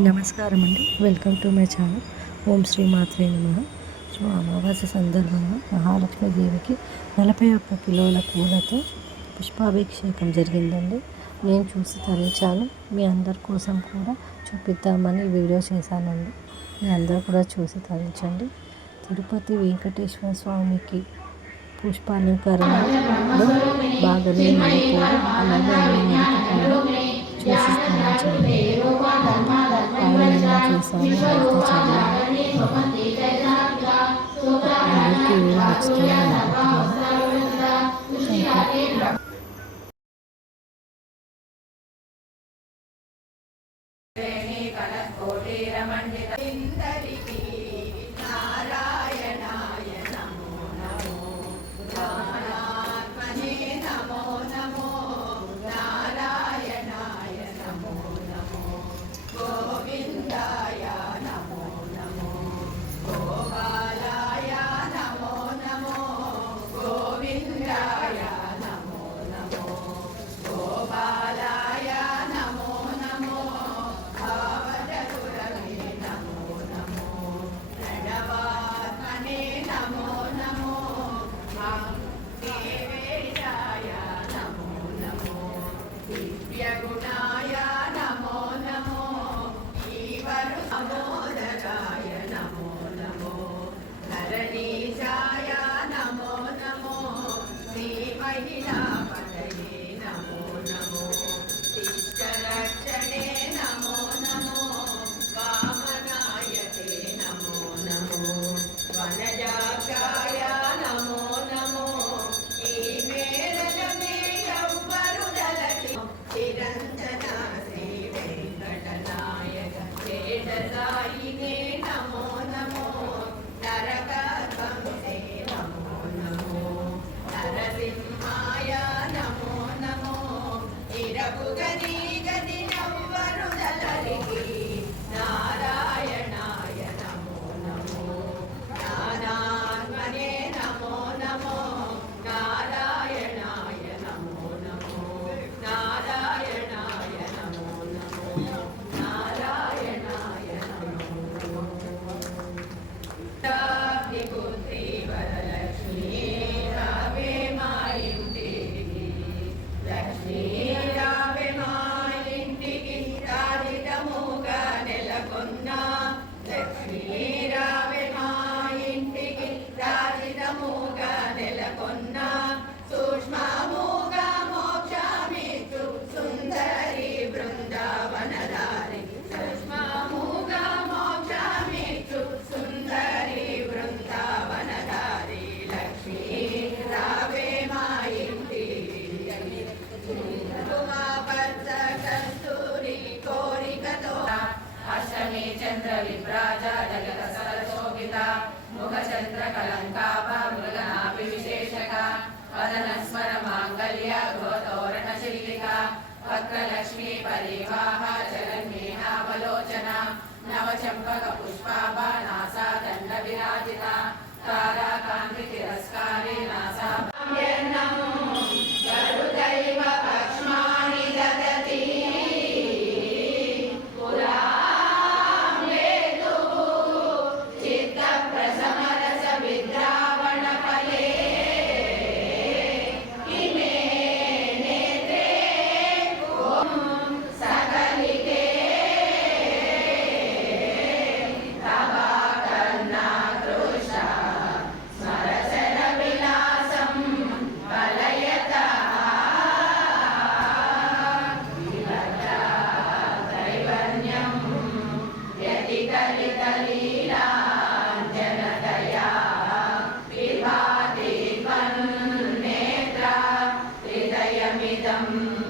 నమస్కారం అండి. Welcome to my channel ఓం శ్రీ మాత్రే నమః. సో అమావాస్య సందర్భంగా మహాలక్ష్మీదేవికి 41 కిలోల పూలతో పుష్పాభిషేకం జరిగిందండి. నేను చూసి తరించాను. మీ అందరి కోసం కూడా చూపిద్దామని వీడియో చేశానండి. మీ అందరూ కూడా చూసి తరించండి. తిరుపతి వెంకటేశ్వర స్వామికి పుష్పాలంకరణలో బాగానే మణిపూలు అలాగే అమ్మవారికి కూడా చూసి తరించండి. చేశాను అందరికీ వీడియో నచ్చుతుంది అనుకుంటున్నాను. मुखचन्द्रकलङ्काभा मृगनाभि विशेषका वदनस्मर माङ्गल्य गोतोरणशिल्पिका वक्रलक्ष्मी परिवाह जगन्मेहावलोचना नवचम्पकपुष्पाभा नासा दण्डविराजिता ताराकान्ति तिरस्कारी नासा गरुदैव पक्ष्माणि ददति हृदयमिदम्